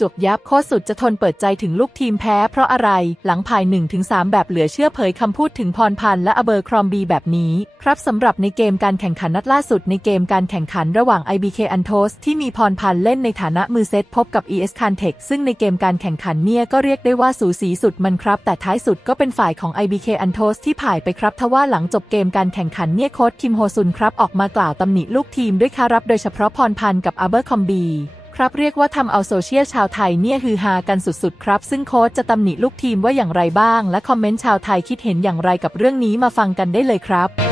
จวกยับโคตรสุดจะทนเปิดใจถึงลูกทีมแพ้เพราะอะไร หลังภาย 1-3 แบบเหลือเชื่อเผยคำพูดถึงพรพันธ์และอเบอร์ครอมบีแบบนี้ ครับสำหรับในเกมการแข่งขันนัดล่าสุดในเกมการแข่งขันระหว่าง IBK Antos ที่มีพรพันธ์เล่นในฐานะมือเซตพบกับ ES c a n t e c ซึ่งในเกมการแข่งขันเนี่ยก็เรียกได้ว่าสูสีสุดมันครับ แต่ท้ายสุดก็เป็นฝ่ายของ IBK Antos ที่พ่ายไปครับทว่าหลังจบเกมการแข่งขันเนี่ยโค้ชคิมโฮซุนครับออกมากล่าวตำหนิลูกทีมด้วยคารับโดยเฉพาะพรพันธ์กับอเบอร์คอมบี ครับ เรียกว่าทำเอาโซเชียลชาวไทยเนี่ยฮือฮากันสุดๆ ครับ ซึ่งโค้ชจะตำหนิลูกทีมว่าอย่างไรบ้าง และคอมเมนต์ชาวไทยคิดเห็นอย่างไรกับเรื่องนี้มาฟังกันได้เลยครับ